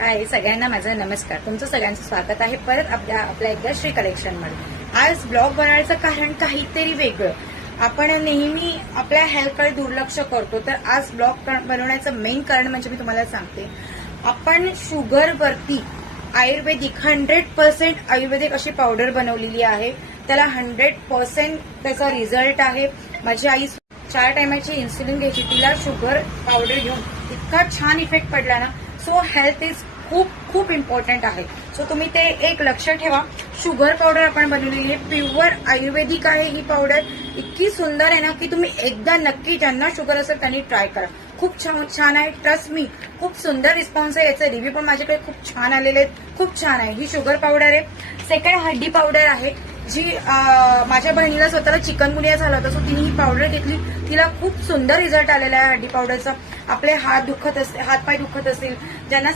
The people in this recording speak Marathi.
हाय सगळ्यांना माझा नमस्कार. तुमचं सगळ्यांचं स्वागत आहे परत आपल्या एकदा श्री कलेक्शन मध्ये. आज ब्लॉग बनवायचं कारण काहीतरी वेगळं. आपण नेहमी आपल्या हेल्थकडे दुर्लक्ष करतो, तर आज ब्लॉग बनवण्याचं मेन कारण म्हणजे मी तुम्हाला सांगते, आपण शुगरवरती आयुर्वेदिक 100% आयुर्वेदिक अशी पावडर बनवलेली आहे. त्याला 100% त्याचा रिझल्ट आहे. माझी आई 4 टायमाची इन्सुलिन घ्यायची, तिला शुगर पावडर घेऊन इतका छान इफेक्ट पडला ना. सो हेल्थ इज खूप खूप इम्पॉर्टंट आहे. सो तुम्ही ते एक लक्ष ठेवा. शुगर पावडर आपण बनवलेली आहे, प्युअर आयुर्वेदिक आहे ही पावडर. इतकी सुंदर आहे ना की तुम्ही एकदा नक्की ज्यांना शुगर असेल त्यांनी ट्राय करा. खूप छान आहे, ट्रस्ट मी. खूप सुंदर रिस्पॉन्स आहे. याचे रिव्ह्यू पण माझ्याकडे खूप छान आलेले आहेत. खूप छान आहे. ही शुगर पावडर आहे. सेकंड हड्डी पावडर आहे, जी माझ्या बहिणीला स्वतःला चिकनगुनिया झाला होता, सो तिने ही पावडर घेतली. तिला खूप सुंदर रिझल्ट आलेला आहे हड्डी पावडरचा. आपले हात पाय दुखत असतील, ज्यांना